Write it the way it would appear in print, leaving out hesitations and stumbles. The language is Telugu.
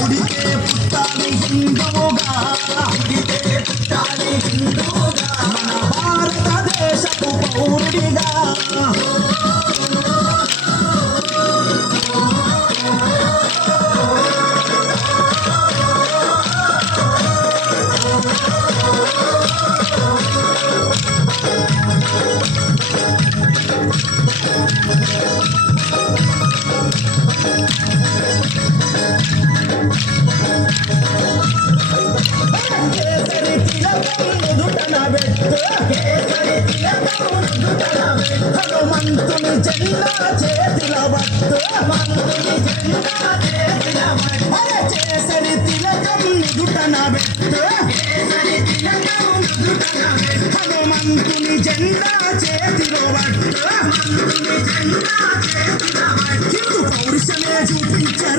ఉడికే పుట్టాలి హిందువుగా మన భారతదేశపు పౌరుడిగా హనుమంతుని జెండా చేతిల పట్టు చేసరి తిలకం నుదుటన పెట్టు హనుమంతుని జెండా చేతిలో పట్టు హిందూ పౌరుషమే చూపించరు